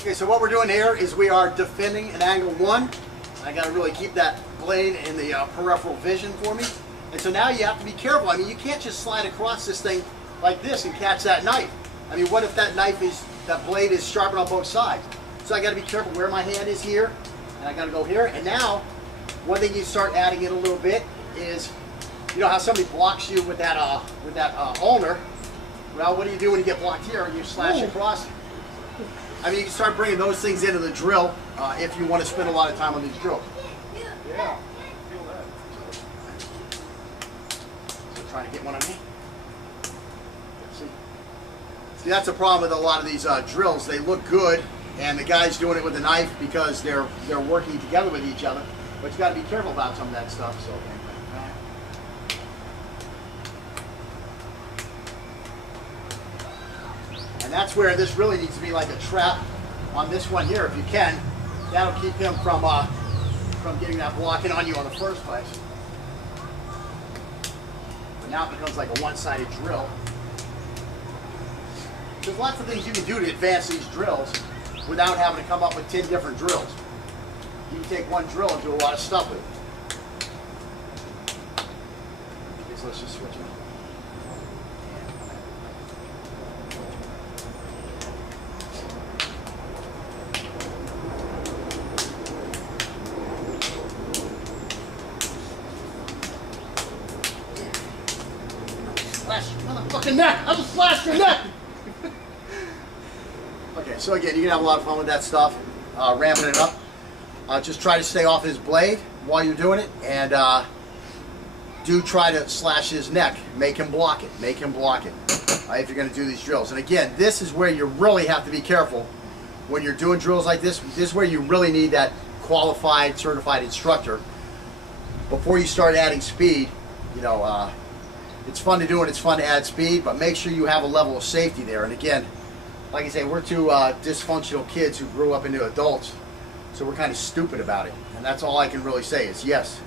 Okay, so what we're doing here is we are defending an angle 1. I got to really keep that blade in the peripheral vision for me. And so now you have to be careful. I mean, you can't just slide across this thing like this and catch that knife. I mean, what if that blade is sharpened on both sides? So I got to be careful where my hand is here, and I got to go here. And now, one thing you start adding in a little bit is, you know how somebody blocks you with that ulnar. Well, what do you do when you get blocked here and you slash across? I mean, you can start bringing those things into the drill if you want to spend a lot of time on these drills. Yeah, feel that. So trying to get one on me. See, that's the problem with a lot of these drills. They look good, and the guy's doing it with a knife because they're working together with each other. But you got to be careful about some of that stuff. So. And that's where this really needs to be like a trap on this one here, if you can. That'll keep him from getting that blocking on you in the first place. But now it becomes like a one-sided drill. There's lots of things you can do to advance these drills without having to come up with 10 different drills. You can take one drill and do a lot of stuff with it. Okay, so let's just switch it. Slash your motherfucking neck! I just slashed your neck! Okay, so again, you can have a lot of fun with that stuff, ramping it up. Just try to stay off his blade while you're doing it, and do try to slash his neck. Make him block it. Make him block it if you're going to do these drills. And again, this is where you really have to be careful when you're doing drills like this. This is where you really need that qualified, certified instructor. Before you start adding speed, you know, it's fun to do and it's fun to add speed, but make sure you have a level of safety there. And again, like I say, we're two dysfunctional kids who grew up into adults, so we're kind of stupid about it. And that's all I can really say is, yes,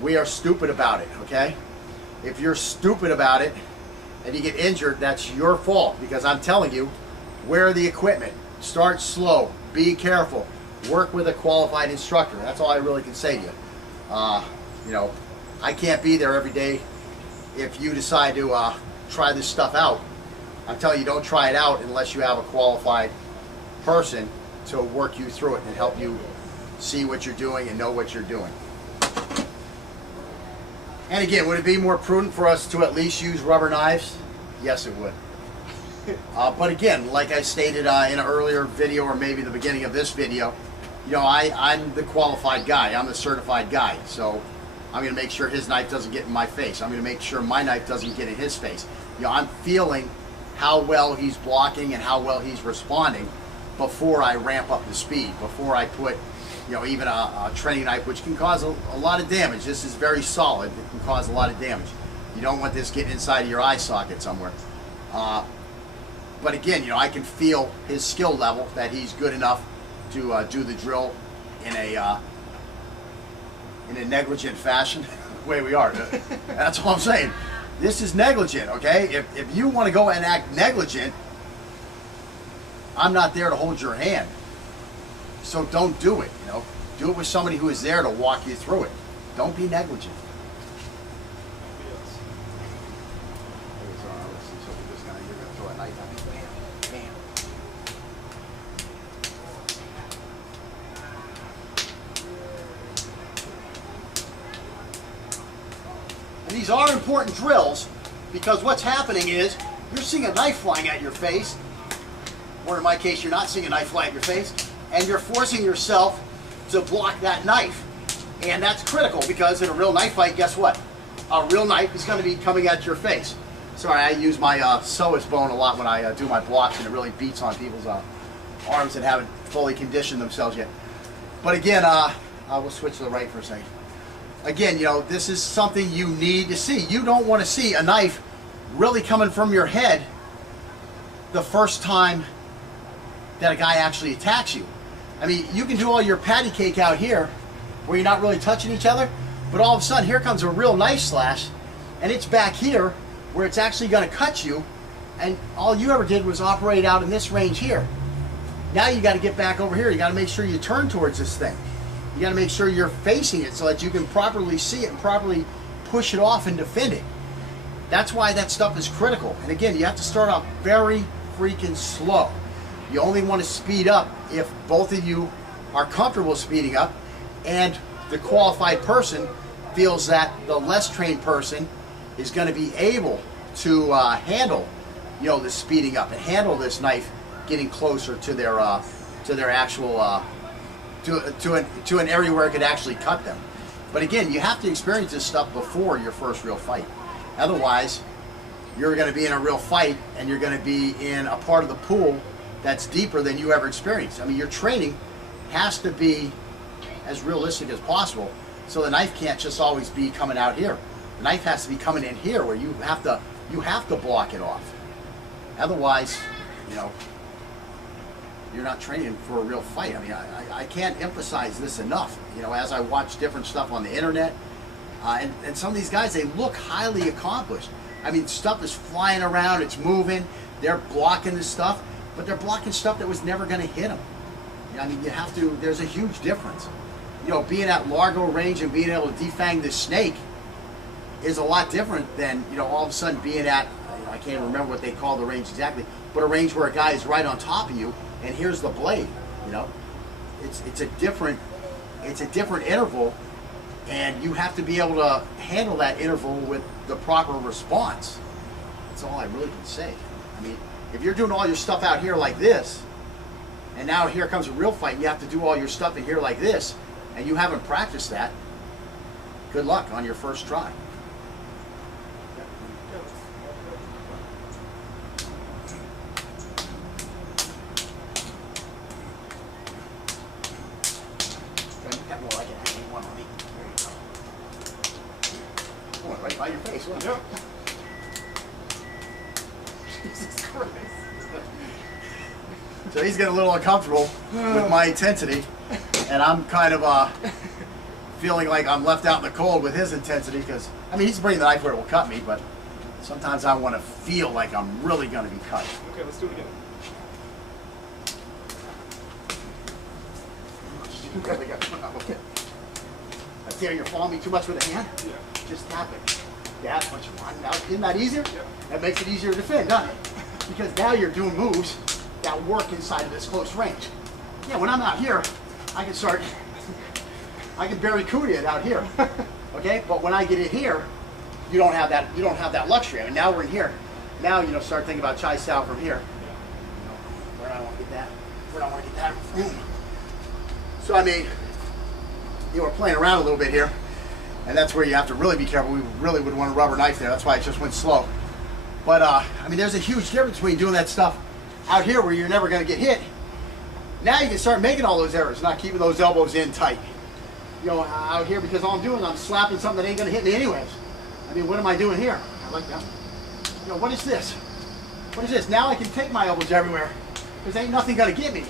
we are stupid about it, okay? If you're stupid about it and you get injured, that's your fault, because I'm telling you, wear the equipment. Start slow. Be careful. Work with a qualified instructor. That's all I really can say to you. You know, I can't be there every day if you decide to try this stuff out. I'm telling you, don't try it out unless you have a qualified person to work you through it and help you see what you're doing and know what you're doing. And again, would it be more prudent for us to at least use rubber knives? Yes, it would. But again, like I stated in an earlier video, or maybe the beginning of this video, you know, I'm the qualified guy. I'm the certified guy. So I'm going to make sure his knife doesn't get in my face. I'm going to make sure my knife doesn't get in his face. You know, I'm feeling how well he's blocking and how well he's responding before I ramp up the speed, before I put, you know, even a training knife, which can cause a lot of damage. This is very solid. It can cause a lot of damage. You don't want this getting inside of your eye socket somewhere. But again, you know, I can feel his skill level, that he's good enough to do the drill in a negligent fashion. The way we are. That's all I'm saying. This is negligent, okay? If you want to go and act negligent, I'm not there to hold your hand. So don't do it, you know. Do it with somebody who is there to walk you through it. Don't be negligent. You're going to throw a knife at me. Bam, bam. And these are important drills, because what's happening is you're seeing a knife flying at your face, or in my case, you're not seeing a knife fly at your face, and you're forcing yourself to block that knife. And that's critical, because in a real knife fight, guess what? A real knife is going to be coming at your face. Sorry, I use my psoas bone a lot when I do my blocks, and it really beats on people's arms that haven't fully conditioned themselves yet. But again, we'll switch to the right for a second. Again, you know, this is something you need to see. You don't want to see a knife really coming from your head the first time that a guy actually attacks you. I mean, you can do all your patty cake out here where you're not really touching each other, but all of a sudden here comes a real knife slash, and it's back here where it's actually going to cut you, and all you ever did was operate out in this range here. Now you got to get back over here. You got to make sure you turn towards this thing. You got to make sure you're facing it so that you can properly see it and properly push it off and defend it. That's why that stuff is critical. And again, you have to start off very freaking slow. You only want to speed up if both of you are comfortable speeding up and the qualified person feels that the less trained person is going to be able to handle, the speeding up and handle this knife getting closer to their actual to an area where it could actually cut them. But again, you have to experience this stuff before your first real fight. Otherwise, you're going to be in a real fight and you're going to be in a part of the pool that's deeper than you ever experienced. I mean, your training has to be as realistic as possible, so the knife can't just always be coming out here. The knife has to be coming in here where you have to block it off. Otherwise, you're not training for a real fight. I mean, I can't emphasize this enough. As I watch different stuff on the internet, and some of these guys, they look highly accomplished. I mean, stuff is flying around, it's moving, they're blocking this stuff, but they're blocking stuff that was never going to hit them. I mean, there's a huge difference. Being at Largo range and being able to defang this snake is a lot different than, all of a sudden being at, I can't remember what they call the range exactly, but a range where a guy is right on top of you and here's the blade. It's a different interval, and you have to be able to handle that interval with the proper response. That's all I really can say. I mean, if you're doing all your stuff out here like this, and now here comes a real fight, and you have to do all your stuff in here like this, and you haven't practiced that, good luck on your first try. Right by your face, wasn't it? Yep. Jesus Christ. So he's getting a little uncomfortable with my intensity, and I'm kind of feeling like I'm left out in the cold with his intensity, because, I mean, he's bringing the knife where it will cut me, but sometimes I want to feel like I'm really going to be cut. Okay, let's do it again. Okay. Right there, you're following me too much with a hand? Yeah. Just tap it. That's what you want. Now, isn't that easier? Yeah. That makes it easier to defend, doesn't it? Because now you're doing moves that work inside of this close range. Yeah, when I'm out here, I can barracuda it out here. Okay? But when I get in here, you don't have that luxury. I mean, now we're in here. Now, start thinking about chai style from here. Where do I want to get that? Where do I want to get that? Boom. So, I mean, we're playing around a little bit here. And that's where you have to really be careful. We really would want a rubber knife there. That's why it just went slow. But, I mean, there's a huge difference between doing that stuff out here where you're never going to get hit. Now you can start making all those errors, not keeping those elbows in tight. Out here, because all I'm doing, I'm slapping something that ain't going to hit me anyways. I mean, what am I doing here? I like that. What is this? What is this? Now I can take my elbows everywhere, because ain't nothing going to get me.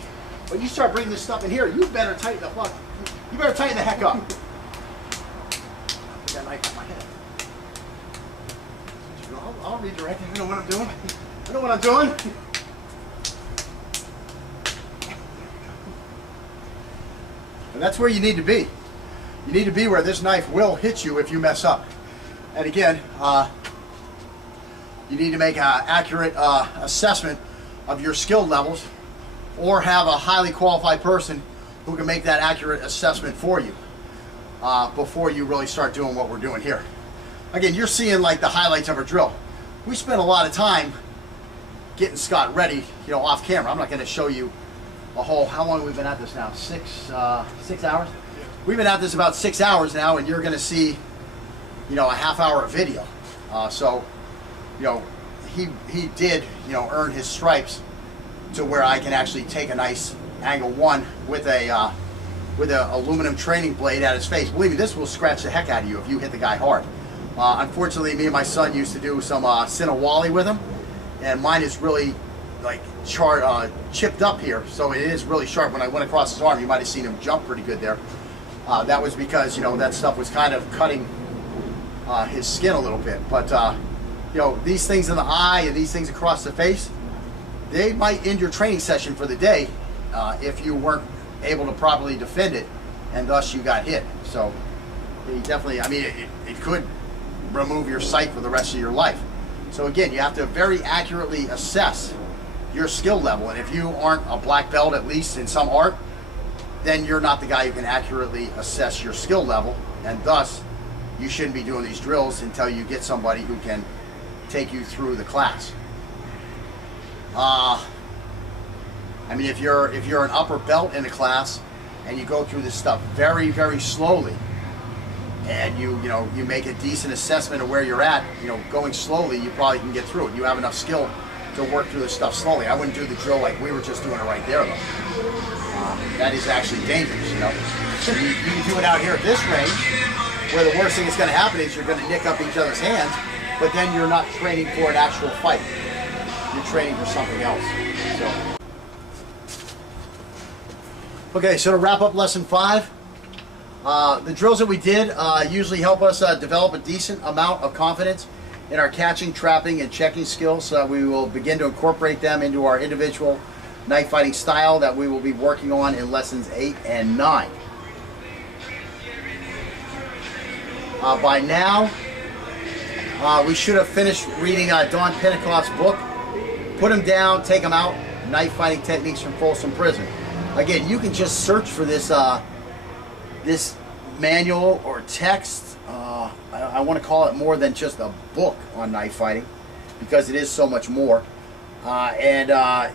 But you start bringing this stuff in here, you better tighten the fuck. You better tighten the heck up. That knife on my head. I'll redirect. I know what I'm doing. I know what I'm doing. And that's where you need to be. You need to be where this knife will hit you if you mess up. And again, you need to make an accurate assessment of your skill levels, or have a highly qualified person who can make that accurate assessment for you. Before you really start doing what we're doing here. Again, you're seeing like the highlights of our drill. We spent a lot of time getting Scott ready, off camera. I'm not going to show you a whole, how long have we been at this now? 6 hours? Yeah. We've been at this about 6 hours now, and you're going to see, a half-hour of video. So, he did, earn his stripes to where I can actually take a nice angle one with a aluminum training blade at his face. Believe me, this will scratch the heck out of you if you hit the guy hard. Unfortunately, me and my son used to do some Sinawali with him, and mine is really like chipped up here, so it is really sharp. When I went across his arm, you might have seen him jump pretty good there. That was because that stuff was kind of cutting his skin a little bit. But these things in the eye and these things across the face, they might end your training session for the day if you weren't able to properly defend it, and thus you got hit. So you definitely, I mean, it could remove your sight for the rest of your life. So again, you have to very accurately assess your skill level, and if you aren't a black belt, at least in some art, then you're not the guy who can accurately assess your skill level, and thus you shouldn't be doing these drills until you get somebody who can take you through the class. I mean, if you're an upper belt in a class and you go through this stuff very, very slowly, and you make a decent assessment of where you're at, going slowly, you probably can get through it. You have enough skill to work through this stuff slowly. I wouldn't do the drill like we were just doing it right there, though. That is actually dangerous, You can do it out here at this range, where the worst thing that's going to happen is you're going to nick up each other's hands, but then you're not training for an actual fight. You're training for something else. Okay, so to wrap up lesson 5, the drills that we did usually help us develop a decent amount of confidence in our catching, trapping, and checking skills. So we will begin to incorporate them into our individual knife fighting style that we will be working on in lessons 8 and 9. By now, we should have finished reading Don Pentecoft's book, Put 'em Down, Take 'em Out, Knife Fighting Techniques from Folsom Prison. Again, you can just search for this this manual or text. I want to call it more than just a book on knife fighting, because it is so much more. And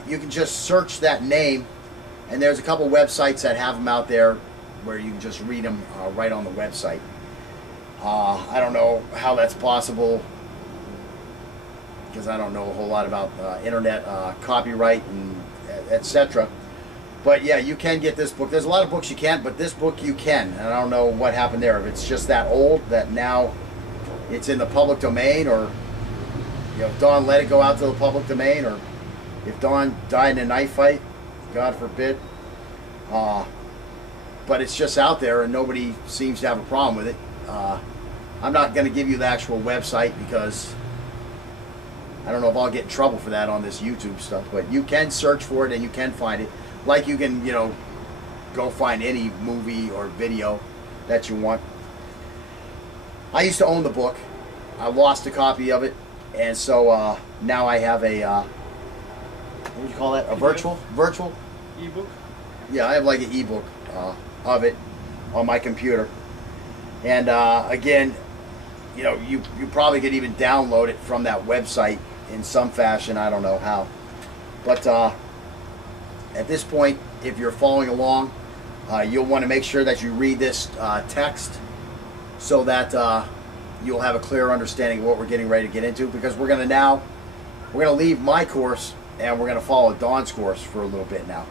you can just search that name, and there's a couple websites that have them out there where you can just read them right on the website. I don't know how that's possible, because I don't know a whole lot about internet copyright and etc. But yeah, you can get this book. There's a lot of books you can't, but this book you can. And I don't know what happened there. If it's just that old that now it's in the public domain, or if Don let it go out to the public domain, or if Don died in a knife fight, God forbid. But it's just out there, and nobody seems to have a problem with it. I'm not going to give you the actual website, because I don't know if I'll get in trouble for that on this YouTube stuff. But you can search for it, and you can find it. Like you can, go find any movie or video that you want. I used to own the book. I lost a copy of it, and so now I have a what do you call that? A virtual ebook. Yeah, I have like an ebook of it on my computer. And again, you probably could even download it from that website in some fashion. I don't know how, but at this point, if you're following along, you'll want to make sure that you read this text, so that you'll have a clear understanding of what we're getting ready to get into, because we're going to leave my course and we're going to follow Don's course for a little bit now.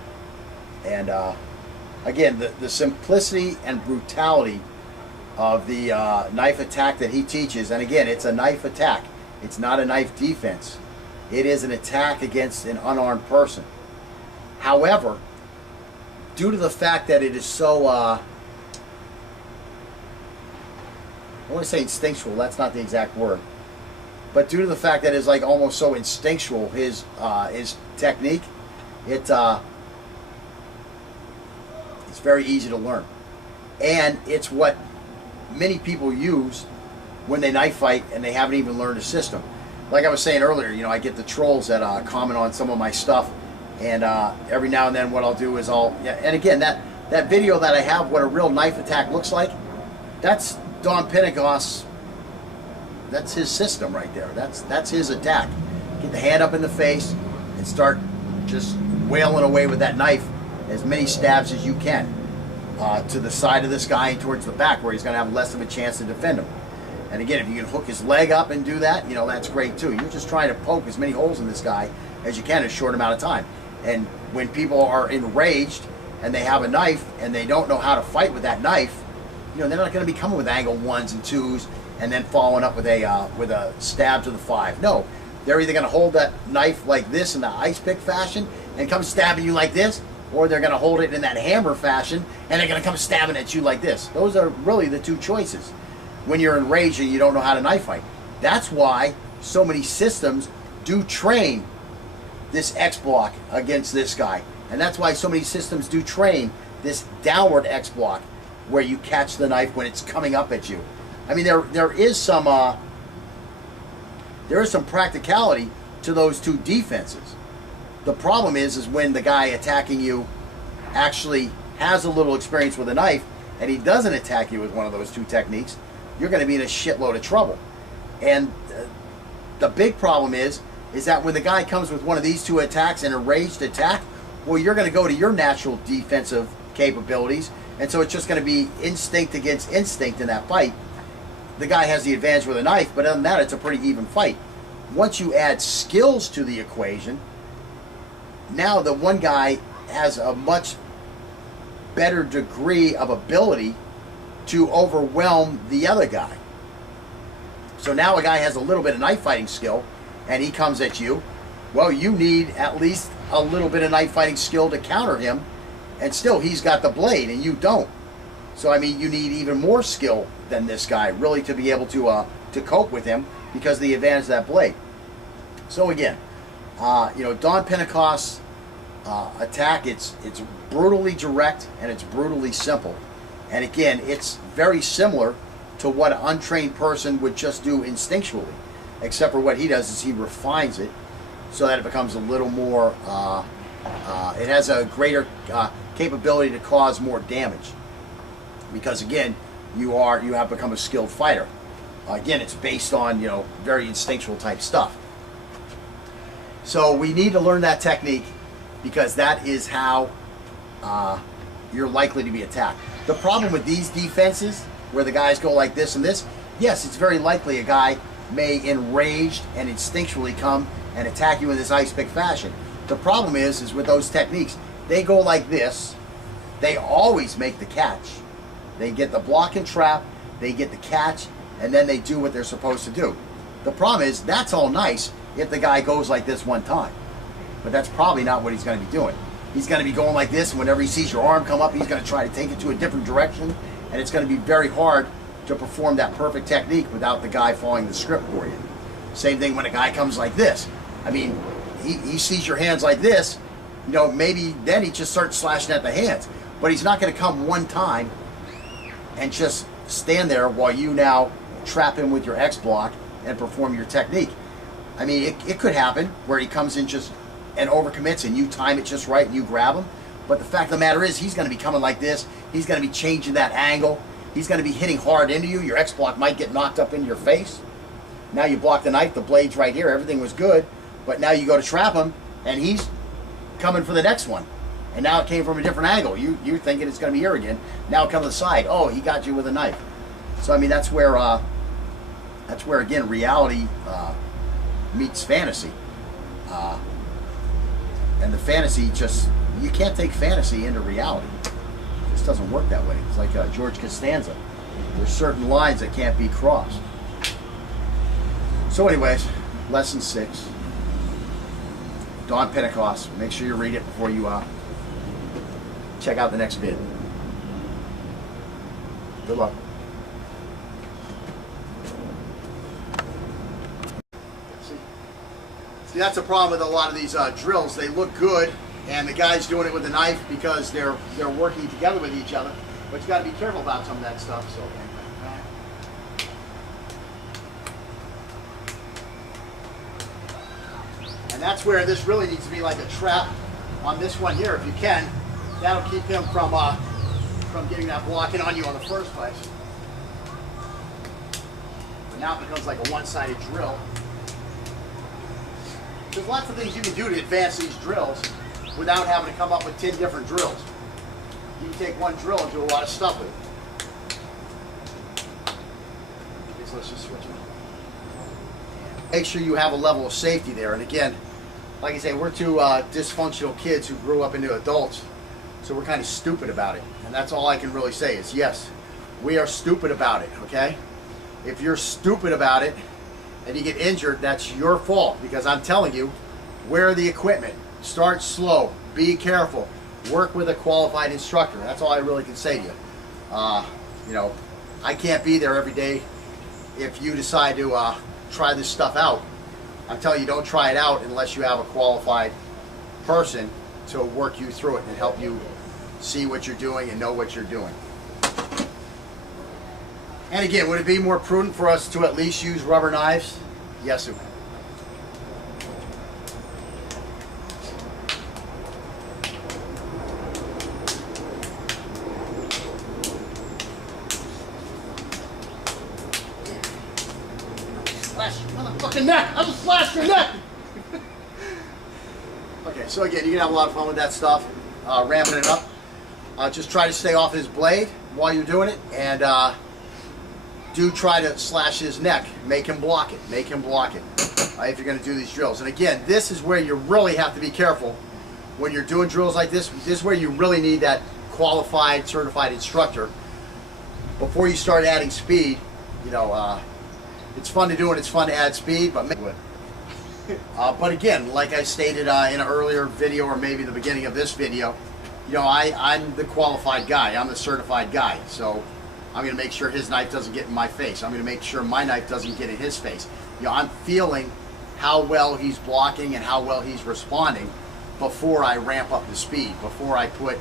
And again, the simplicity and brutality of the knife attack that he teaches, and again, it's a knife attack. It's not a knife defense. It is an attack against an unarmed person. However, due to the fact that it is so, I want to say instinctual, that's not the exact word, but due to the fact that it's like almost so instinctual, his technique, it's very easy to learn. And it's what many people use when they knife fight and they haven't even learned a system. Like I was saying earlier, I get the trolls that comment on some of my stuff. And every now and then what I'll do is and again, that video that I have, what a real knife attack looks like, that's Don Pentecoft's, that's his system right there. That's his attack. Get the hand up in the face and start just wailing away with that knife, as many stabs as you can, to the side of this guy and towards the back, where he's going to have less of a chance to defend him. And again, if you can hook his leg up and do that, that's great too. You're just trying to poke as many holes in this guy as you can in a short amount of time. And when people are enraged and they have a knife and they don't know how to fight with that knife, they're not going to be coming with angle 1s and 2s and then following up with a stab to the 5. No, they're either going to hold that knife like this in the ice pick fashion and come stabbing you like this, or they're going to hold it in that hammer fashion and they're going to come stabbing at you like this. Those are really the two choices when you're enraged and you don't know how to knife fight. That's why so many systems do train this X block against this guy, And that's why so many systems do train this downward X block, where you catch the knife when it's coming up at you. I mean, there is some practicality to those two defenses. The problem is when the guy attacking you actually has a little experience with a knife and he doesn't attack you with one of those two techniques, you're going to be in a shitload of trouble. And the big problem is that when the guy comes with one of these two attacks and a ranged attack, well, you're going to go to your natural defensive capabilities, and so it's just going to be instinct against instinct in that fight. The guy has the advantage with a knife, but other than that, it's a pretty even fight. Once you add skills to the equation, now the one guy has a much better degree of ability to overwhelm the other guy. So now a guy has a little bit of knife fighting skill and he comes at you. Well, you need at least a little bit of knife fighting skill to counter him, and still he's got the blade and you don't. So I mean, you need even more skill than this guy really to be able to cope with him because of the advantage of that blade. So again, you know, Dawn Pentecost's attack, it's brutally direct and it's brutally simple. And again, it's very similar to what an untrained person would just do instinctually, except for what he does is he refines it so that it becomes a little more, it has a greater capability to cause more damage. Because again, you have become a skilled fighter. Again, it's based on, you know, very instinctual type stuff. So we need to learn that technique because that is how you're likely to be attacked. The problem with these defenses, where the guys go like this and this, yes, it's very likely a guy may enraged and instinctually come and attack you in this ice pick fashion. The problem is with those techniques, they go like this. They always make the catch. They get the block and trap, they get the catch, and then they do what they're supposed to do. The problem is that's all nice if the guy goes like this one time. But that's probably not what he's going to be doing. He's going to be going like this, and whenever he sees your arm come up, he's going to try to take it to a different direction, and it's going to be very hard to perform that perfect technique without the guy following the script for you. Same thing when a guy comes like this. I mean, he sees your hands like this, you know, maybe then he just starts slashing at the hands. But he's not going to come one time and just stand there while you now trap him with your X block and perform your technique. I mean, it could happen where he comes in just and overcommits and you time it just right and you grab him. But the fact of the matter is he's going to be coming like this. He's going to be changing that angle. He's going to be hitting hard into you. Your X block might get knocked up into your face. Now you block the knife, the blade's right here, everything was good. But now you go to trap him and he's coming for the next one. And now it came from a different angle. You're thinking it's going to be here again. Now it comes to the side. Oh, he got you with a knife. So I mean, that's where again reality meets fantasy. And the fantasy just, you can't take fantasy into reality. It just doesn't work that way. It's like George Costanza. There's certain lines that can't be crossed. So anyways, lesson 6. Dawn Pentecost. Make sure you read it before you check out the next vid. Good luck. See, that's the problem with a lot of these drills. They look good, and the guy's doing it with a knife because they're working together with each other. But you got to be careful about some of that stuff. So. And that's where this really needs to be like a trap on this one here, if you can. That'll keep him from getting that blocking on you in the first place. But now it becomes like a one-sided drill. There's lots of things you can do to advance these drills without having to come up with 10 different drills. You can take one drill and do a lot of stuff with it. Okay, so let's just switch it. Make sure you have a level of safety there. And again, like I say, we're two dysfunctional kids who grew up into adults, so we're kind of stupid about it. And that's all I can really say is, yes, we are stupid about it, okay? If you're stupid about it and you get injured, that's your fault, because I'm telling you, wear the equipment, start slow, be careful, work with a qualified instructor. That's all I really can say to you. You know, I can't be there every day if you decide to try this stuff out. I'm telling you, don't try it out unless you have a qualified person to work you through it and help you see what you're doing and know what you're doing. And again, would it be more prudent for us to at least use rubber knives? Yes, it would. Slash your motherfucking neck! I just slashed your neck! Okay, so again, you can have a lot of fun with that stuff, ramping it up. Just try to stay off his blade while you're doing it, and do try to slash his neck. Make him block it. Make him block it if you're going to do these drills. And again, this is where you really have to be careful when you're doing drills like this. This is where you really need that qualified, certified instructor. Before you start adding speed, you know, it's fun to do and it's fun to add speed, but but again, like I stated in an earlier video, or maybe the beginning of this video, you know, I'm the qualified guy. I'm the certified guy. So I'm going to make sure his knife doesn't get in my face. I'm going to make sure my knife doesn't get in his face. You know, I'm feeling how well he's blocking and how well he's responding before I ramp up the speed, before I put,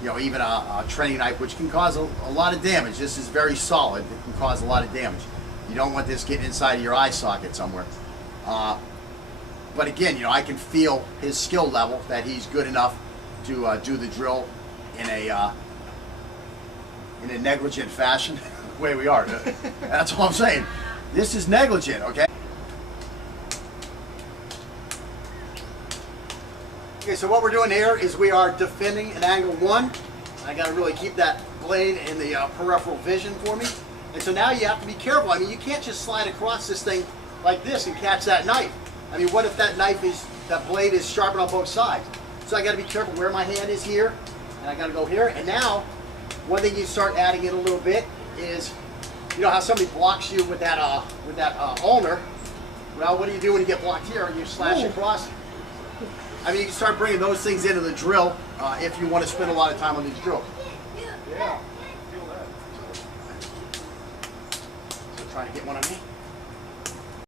you know, even a training knife, which can cause a lot of damage. This is very solid. It can cause a lot of damage. You don't want this getting inside of your eye socket somewhere. But again, you know, I can feel his skill level, that he's good enough to do the drill in a negligent fashion. The way we are. That's all I'm saying. This is negligent, okay? Okay, so what we're doing here is we are defending an angle 1. I got to really keep that blade in the peripheral vision for me. And so now you have to be careful. I mean, you can't just slide across this thing like this and catch that knife. I mean, what if that blade is sharpened on both sides? So I got to be careful where my hand is here, and I got to go here. And now, one thing you start adding in a little bit is, you know how somebody blocks you with that ulnar. Well, what do you do when you get blocked here? You slash across. I mean, you can start bringing those things into the drill if you want to spend a lot of time on these drills. Yeah, feel that. So try to get one on me.